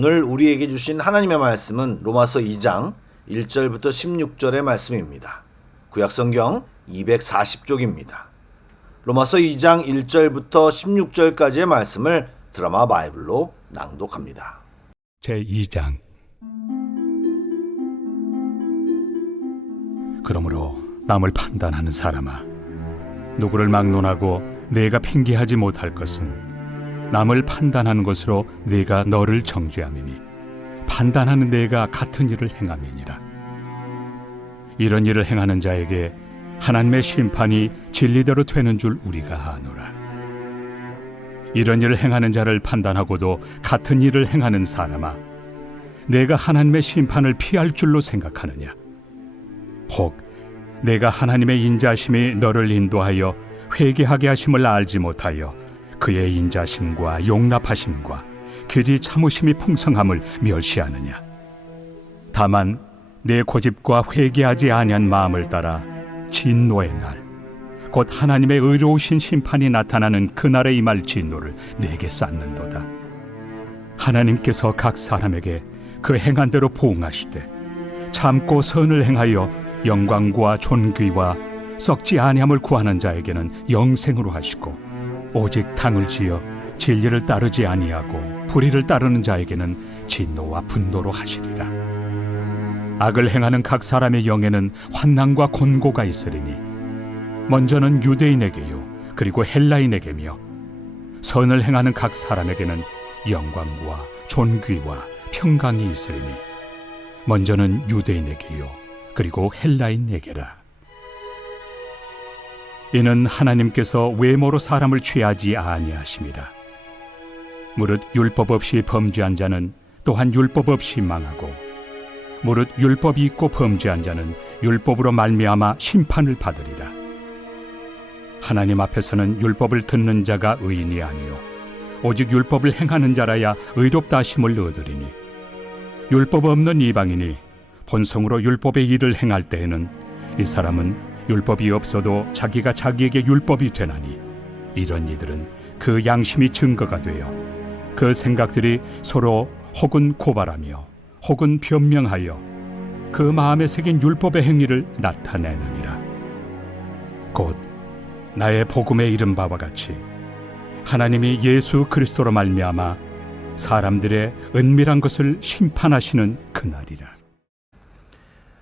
오늘 우리에게 주신 하나님의 말씀은 로마서 2장 1절부터 16절의 말씀입니다. 구약성경 240쪽입니다. 로마서 2장 1절부터 16절까지의 말씀을 드라마 바이블로 낭독합니다. 제2장. 그러므로 남을 판단하는 사람아, 누구를 막론하고 내가 핑계하지 못할 것은 남을 판단하는 것으로 내가 너를 정죄함이니 판단하는 내가 같은 일을 행함이니라. 이런 일을 행하는 자에게 하나님의 심판이 진리대로 되는 줄 우리가 아노라. 이런 일을 행하는 자를 판단하고도 같은 일을 행하는 사람아, 내가 하나님의 심판을 피할 줄로 생각하느냐? 혹 내가 하나님의 인자심이 너를 인도하여 회개하게 하심을 알지 못하여 그의 인자심과 용납하심과 길이 참으심이 풍성함을 멸시하느냐? 다만 내 고집과 회개하지 아니한 마음을 따라 진노의 날, 곧 하나님의 의로우신 심판이 나타나는 그날에 임할 진노를 내게 쌓는도다. 하나님께서 각 사람에게 그 행한 대로 보응하시되 참고 선을 행하여 영광과 존귀와 썩지 아니함을 구하는 자에게는 영생으로 하시고, 오직 당을 지어 진리를 따르지 아니하고 불의를 따르는 자에게는 진노와 분노로 하시리라. 악을 행하는 각 사람의 영에는 환난과 곤고가 있으리니 먼저는 유대인에게요 그리고 헬라인에게며, 선을 행하는 각 사람에게는 영광과 존귀와 평강이 있으리니 먼저는 유대인에게요 그리고 헬라인에게라. 이는 하나님께서 외모로 사람을 취하지 아니하심이라. 무릇 율법 없이 범죄한 자는 또한 율법 없이 망하고, 무릇 율법이 있고 범죄한 자는 율법으로 말미암아 심판을 받으리라. 하나님 앞에서는 율법을 듣는 자가 의인이 아니요 오직 율법을 행하는 자라야 의롭다 하심을 얻으리니, 율법 없는 이방인이 본성으로 율법의 일을 행할 때에는 이 사람은 율법이 없어도 자기가 자기에게 율법이 되나니, 이런 이들은 그 양심이 증거가 되어 그 생각들이 서로 혹은 고발하며 혹은 변명하여 그 마음에 새긴 율법의 행위를 나타내느니라. 곧 나의 복음에 이른 바와 같이 하나님이 예수 그리스도로 말미암아 사람들의 은밀한 것을 심판하시는 그날이라.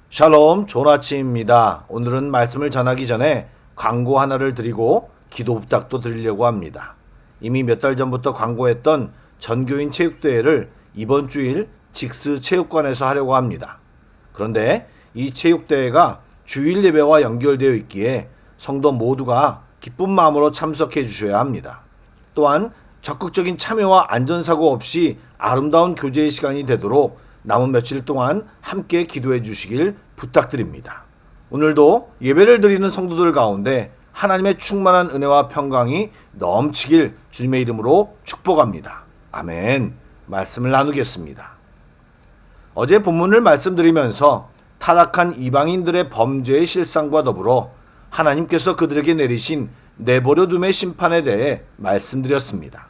샬롬, 좋은 아침입니다. 오늘은 말씀을 전하기 전에 광고 하나를 드리고 기도 부탁도 드리려고 합니다. 이미 몇 달 전부터 광고했던 전교인 체육대회를 이번 주일 직스 체육관에서 하려고 합니다. 그런데 이 체육대회가 주일 예배와 연결되어 있기에 성도 모두가 기쁜 마음으로 참석해 주셔야 합니다. 또한 적극적인 참여와 안전사고 없이 아름다운 교제의 시간이 되도록 남은 며칠 동안 함께 기도해 주시길 부탁드립니다. 오늘도 예배를 드리는 성도들 가운데 하나님의 충만한 은혜와 평강이 넘치길 주님의 이름으로 축복합니다. 아멘. 말씀을 나누겠습니다. 어제 본문을 말씀드리면서 타락한 이방인들의 범죄의 실상과 더불어 하나님께서 그들에게 내리신 내버려둠의 심판에 대해 말씀드렸습니다.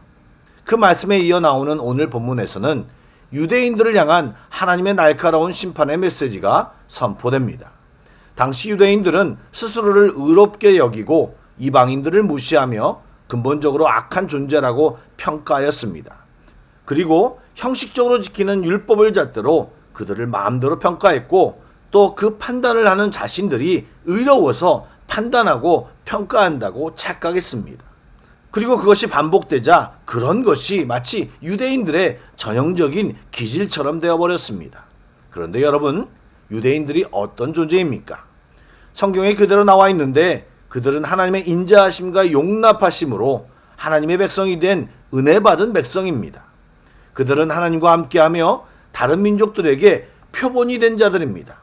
그 말씀에 이어 나오는 오늘 본문에서는 유대인들을 향한 하나님의 날카로운 심판의 메시지가 선포됩니다. 당시 유대인들은 스스로를 의롭게 여기고 이방인들을 무시하며 근본적으로 악한 존재라고 평가하였습니다. 그리고 형식적으로 지키는 율법을 잣대로 그들을 마음대로 평가했고, 또 그 판단을 하는 자신들이 의로워서 판단하고 평가한다고 착각했습니다. 그리고 그것이 반복되자 그런 것이 마치 유대인들의 전형적인 기질처럼 되어버렸습니다. 그런데 여러분, 유대인들이 어떤 존재입니까? 성경에 그대로 나와 있는데 그들은 하나님의 인자하심과 용납하심으로 하나님의 백성이 된 은혜받은 백성입니다. 그들은 하나님과 함께하며 다른 민족들에게 표본이 된 자들입니다.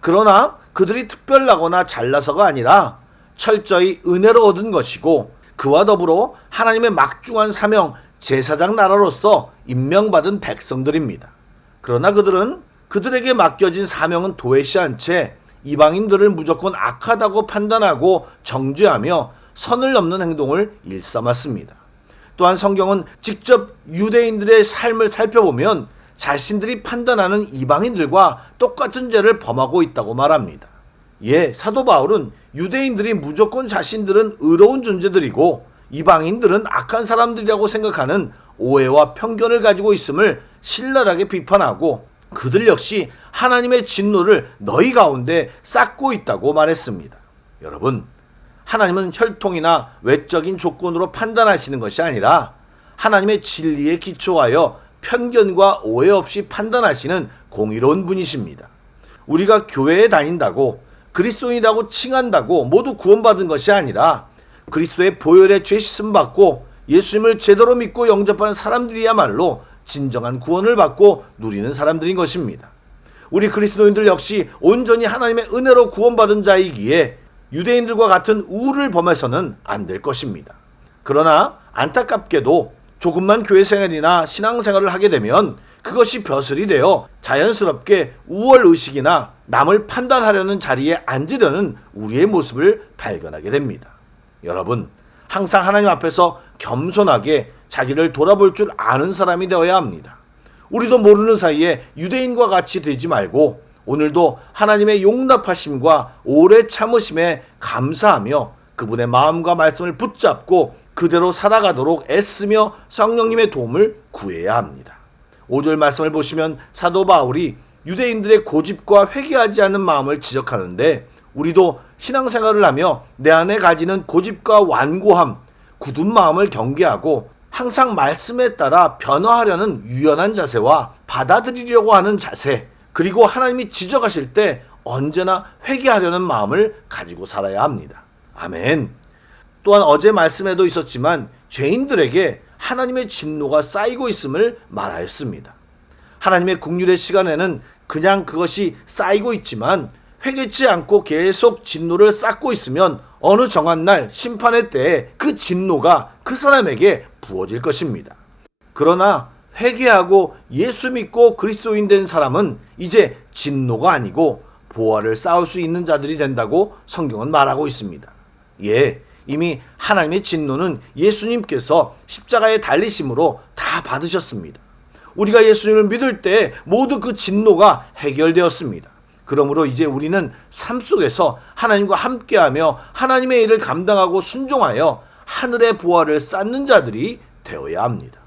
그러나 그들이 특별하거나 잘나서가 아니라 철저히 은혜로 얻은 것이고, 그와 더불어 하나님의 막중한 사명 제사장 나라로서 임명받은 백성들입니다. 그러나 그들은 그들에게 맡겨진 사명은 도외시 한 채 이방인들을 무조건 악하다고 판단하고 정죄하며 선을 넘는 행동을 일삼았습니다. 또한 성경은 직접 유대인들의 삶을 살펴보면 자신들이 판단하는 이방인들과 똑같은 죄를 범하고 있다고 말합니다. 사도 바울은 유대인들이 무조건 자신들은 의로운 존재들이고 이방인들은 악한 사람들이라고 생각하는 오해와 편견을 가지고 있음을 신랄하게 비판하고 그들 역시 하나님의 진노를 너희 가운데 쌓고 있다고 말했습니다. 여러분, 하나님은 혈통이나 외적인 조건으로 판단하시는 것이 아니라 하나님의 진리에 기초하여 편견과 오해 없이 판단하시는 공의로운 분이십니다. 우리가 교회에 다닌다고 그리스도인이라고 칭한다고 모두 구원받은 것이 아니라 그리스도의 보혈에 죄 씻음 받고 예수님을 제대로 믿고 영접하는 사람들이야말로 진정한 구원을 받고 누리는 사람들인 것입니다. 우리 그리스도인들 역시 온전히 하나님의 은혜로 구원받은 자이기에 유대인들과 같은 우를 범해서는 안 될 것입니다. 그러나 안타깝게도 조금만 교회 생활이나 신앙생활을 하게 되면 그것이 벼슬이 되어 자연스럽게 우월의식이나 남을 판단하려는 자리에 앉으려는 우리의 모습을 발견하게 됩니다. 여러분, 항상 하나님 앞에서 겸손하게 자기를 돌아볼 줄 아는 사람이 되어야 합니다. 우리도 모르는 사이에 유대인과 같이 되지 말고 오늘도 하나님의 용납하심과 오래 참으심에 감사하며 그분의 마음과 말씀을 붙잡고 그대로 살아가도록 애쓰며 성령님의 도움을 구해야 합니다. 5절 말씀을 보시면 사도 바울이 유대인들의 고집과 회개하지 않는 마음을 지적하는데 우리도 신앙생활을 하며 내 안에 가지는 고집과 완고함, 굳은 마음을 경계하고 항상 말씀에 따라 변화하려는 유연한 자세와 받아들이려고 하는 자세, 그리고 하나님이 지적하실 때 언제나 회개하려는 마음을 가지고 살아야 합니다. 아멘. 또한 어제 말씀에도 있었지만 죄인들에게 하나님의 진노가 쌓이고 있음을 말하였습니다. 하나님의 국률의 시간에는 그냥 그것이 쌓이고 있지만 회개치 않고 계속 진노를 쌓고 있으면 어느 정한 날 심판의 때에 그 진노가 그 사람에게 부어질 것입니다. 그러나 회개하고 예수 믿고 그리스도인 된 사람은 이제 진노가 아니고 보화를 쌓을 수 있는 자들이 된다고 성경은 말하고 있습니다. 이미 하나님의 진노는 예수님께서 십자가에 달리심으로 다 받으셨습니다. 우리가 예수님을 믿을 때 모두 그 진노가 해결되었습니다. 그러므로 이제 우리는 삶 속에서 하나님과 함께하며 하나님의 일을 감당하고 순종하여 하늘의 보화를 쌓는 자들이 되어야 합니다.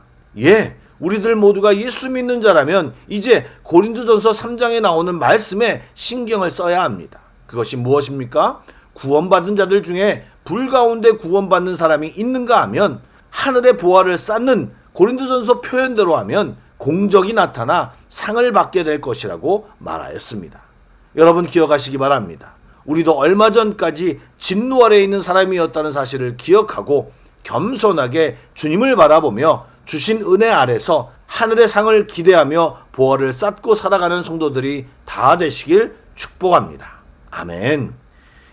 우리들 모두가 예수 믿는 자라면 이제 고린도전서 3장에 나오는 말씀에 신경을 써야 합니다. 그것이 무엇입니까? 구원받은 자들 중에 불 가운데 구원받는 사람이 있는가 하면 하늘의 보화를 쌓는 고린도전서 표현대로 하면 공적이 나타나 상을 받게 될 것이라고 말하였습니다. 여러분 기억하시기 바랍니다. 우리도 얼마 전까지 진노 아래에 있는 사람이었다는 사실을 기억하고 겸손하게 주님을 바라보며 주신 은혜 아래서 하늘의 상을 기대하며 보화를 쌓고 살아가는 성도들이 다 되시길 축복합니다. 아멘.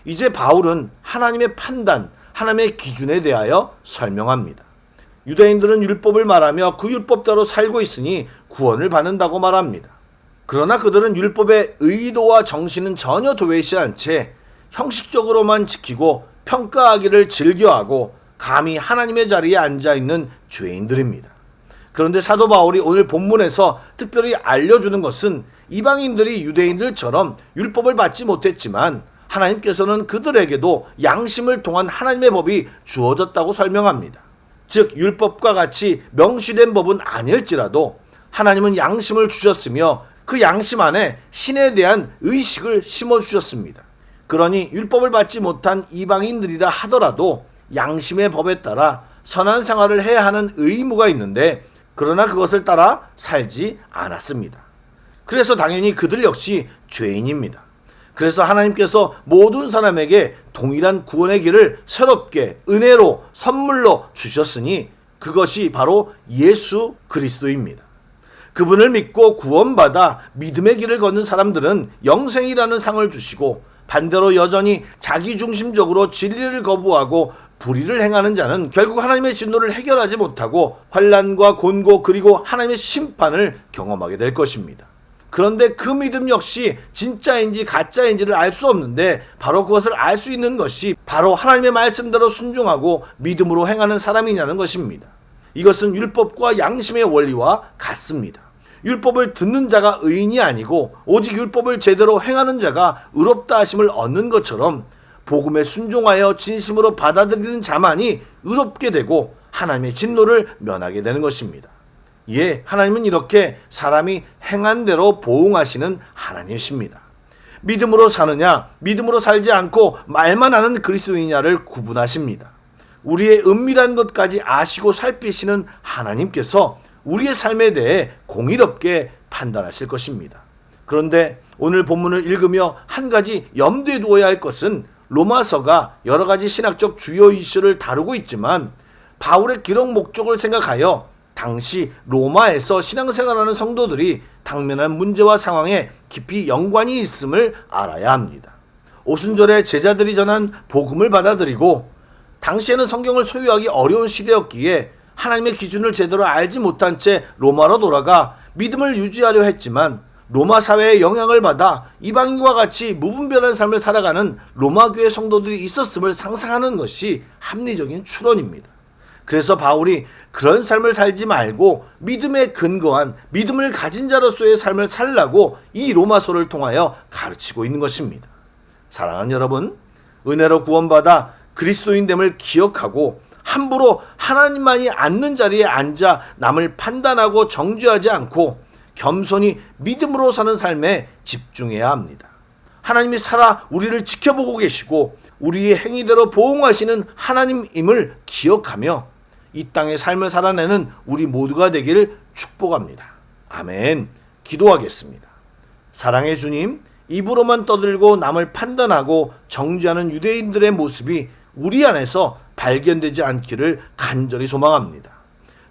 이제 바울은 하나님의 판단, 하나님의 기준에 대하여 설명합니다. 유대인들은 율법을 말하며 그 율법대로 살고 있으니 구원을 받는다고 말합니다. 그러나 그들은 율법의 의도와 정신은 전혀 도외시한 채 형식적으로만 지키고 평가하기를 즐겨하고 감히 하나님의 자리에 앉아있는 죄인들입니다. 그런데 사도 바울이 오늘 본문에서 특별히 알려주는 것은 이방인들이 유대인들처럼 율법을 받지 못했지만 하나님께서는 그들에게도 양심을 통한 하나님의 법이 주어졌다고 설명합니다. 즉 율법과 같이 명시된 법은 아닐지라도 하나님은 양심을 주셨으며 그 양심 안에 신에 대한 의식을 심어주셨습니다. 그러니 율법을 받지 못한 이방인들이라 하더라도 양심의 법에 따라 선한 생활을 해야 하는 의무가 있는데 그러나 그것을 따라 살지 않았습니다. 그래서 당연히 그들 역시 죄인입니다. 그래서 하나님께서 모든 사람에게 동일한 구원의 길을 새롭게 은혜로 선물로 주셨으니 그것이 바로 예수 그리스도입니다. 그분을 믿고 구원받아 믿음의 길을 걷는 사람들은 영생이라는 상을 주시고 반대로 여전히 자기중심적으로 진리를 거부하고 불의를 행하는 자는 결국 하나님의 진노를 해결하지 못하고 환난과 곤고 그리고 하나님의 심판을 경험하게 될 것입니다. 그런데 그 믿음 역시 진짜인지 가짜인지를 알 수 없는데 바로 그것을 알 수 있는 것이 바로 하나님의 말씀대로 순종하고 믿음으로 행하는 사람이냐는 것입니다. 이것은 율법과 양심의 원리와 같습니다. 율법을 듣는 자가 의인이 아니고 오직 율법을 제대로 행하는 자가 의롭다 하심을 얻는 것처럼 복음에 순종하여 진심으로 받아들이는 자만이 의롭게 되고 하나님의 진노를 면하게 되는 것입니다. 예, 하나님은 이렇게 사람이 행한 대로 보응하시는 하나님이십니다. 믿음으로 사느냐, 믿음으로 살지 않고 말만 하는 그리스도이냐를 구분하십니다. 우리의 은밀한 것까지 아시고 살피시는 하나님께서 우리의 삶에 대해 공의롭게 판단하실 것입니다. 그런데 오늘 본문을 읽으며 한 가지 염두에 두어야 할 것은 로마서가 여러 가지 신학적 주요 이슈를 다루고 있지만 바울의 기록 목적을 생각하여 당시 로마에서 신앙생활하는 성도들이 당면한 문제와 상황에 깊이 연관이 있음을 알아야 합니다. 오순절에 제자들이 전한 복음을 받아들이고 당시에는 성경을 소유하기 어려운 시대였기에 하나님의 기준을 제대로 알지 못한 채 로마로 돌아가 믿음을 유지하려 했지만 로마 사회의 영향을 받아 이방인과 같이 무분별한 삶을 살아가는 로마 교회 성도들이 있었음을 상상하는 것이 합리적인 추론입니다. 그래서 바울이 그런 삶을 살지 말고 믿음에 근거한 믿음을 가진 자로서의 삶을 살라고 이 로마서를 통하여 가르치고 있는 것입니다. 사랑하는 여러분, 은혜로 구원받아 그리스도인됨을 기억하고 함부로 하나님만이 앉는 자리에 앉아 남을 판단하고 정죄하지 않고 겸손히 믿음으로 사는 삶에 집중해야 합니다. 하나님이 살아 우리를 지켜보고 계시고 우리의 행위대로 보응하시는 하나님임을 기억하며 이 땅의 삶을 살아내는 우리 모두가 되기를 축복합니다. 아멘. 기도하겠습니다. 사랑의 주님, 입으로만 떠들고 남을 판단하고 정죄하는 유대인들의 모습이 우리 안에서 발견되지 않기를 간절히 소망합니다.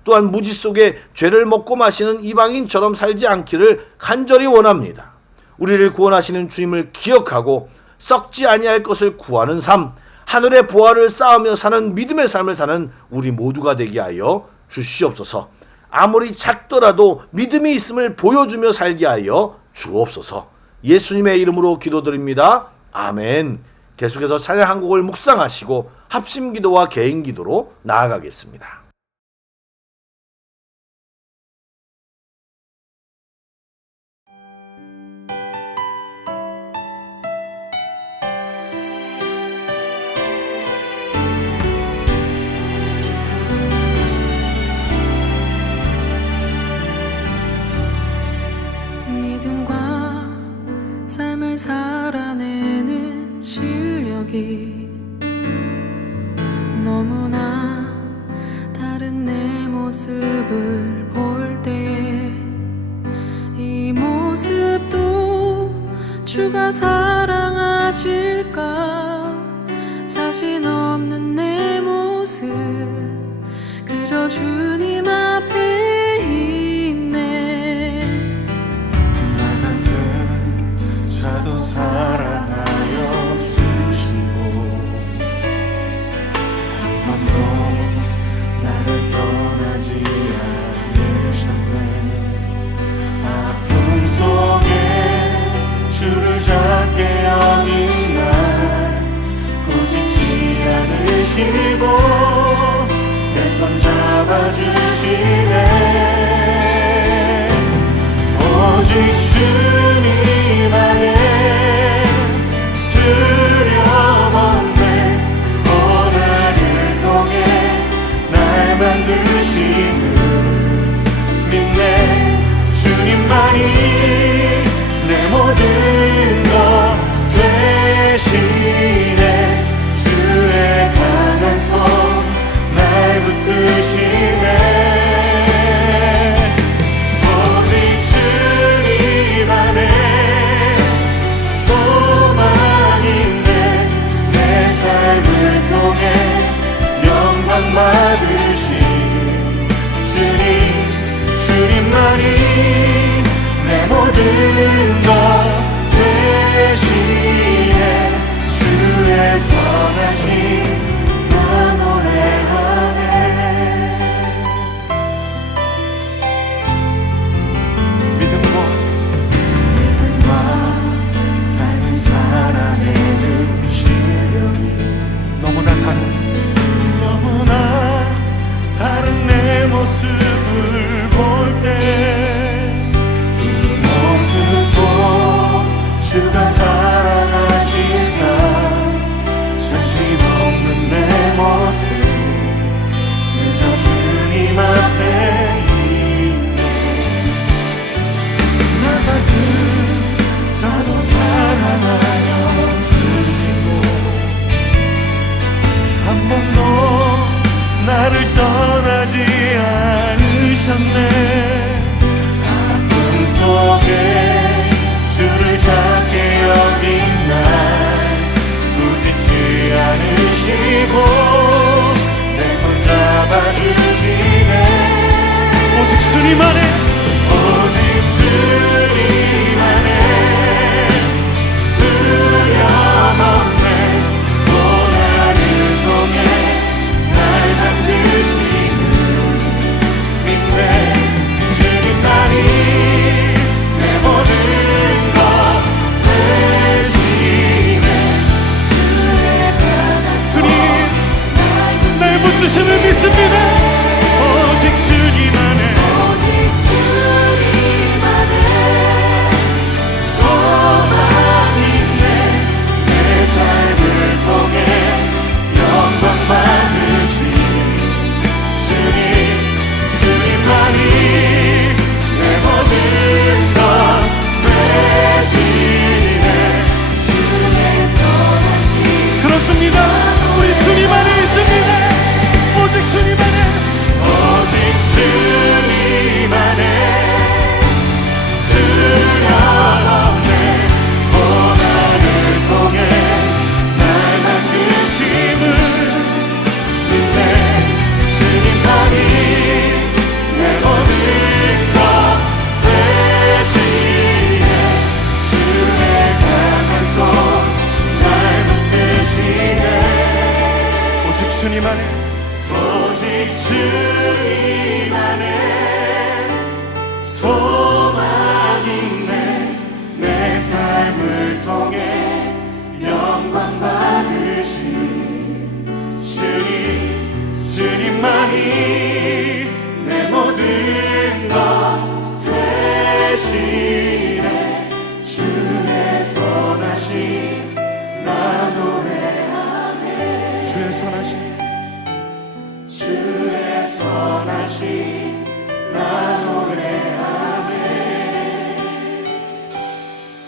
또한 무지 속에 죄를 먹고 마시는 이방인처럼 살지 않기를 간절히 원합니다. 우리를 구원하시는 주님을 기억하고 썩지 아니할 것을 구하는 삶, 하늘의 보화를 쌓으며 사는 믿음의 삶을 사는 우리 모두가 되게 하여 주시옵소서. 아무리 작더라도 믿음이 있음을 보여주며 살게 하여 주옵소서. 예수님의 이름으로 기도드립니다. 아멘. 계속해서 찬양 한 곡을 묵상하시고 합심기도와 개인기도로 나아가겠습니다. 믿음과 삶을 살아내는 실력이 너무나 다른 내 모습을 볼 때에 이 모습도 주가 사랑하실까 자신 없는 내 모습 그저 주님 앞에 있네. 나 같은 자도 사랑하여 주시고 한 번도 나를 떠나지 않으셨네. 아픔 속에 주를 작게 여긴 날 꾸짖지 않으시고 내 손 잡아주시네. 오직 주님 안에 두려움없네. 고난을 통해 날 만드심을 믿네. 주님만이 내 모든 것 되시네. 주의 강한 손 날 붙드시네. 오직 주님 안에 주님 안에 오직 주님 안에 소망 있네. 내 삶을 통해 영광 받으신 주님만이 내 모든 것 대신에 주의 선하심 나 노래하네. 주의 선하심 나 노래하네.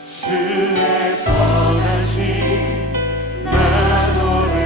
주의 선하심 나 노래하네.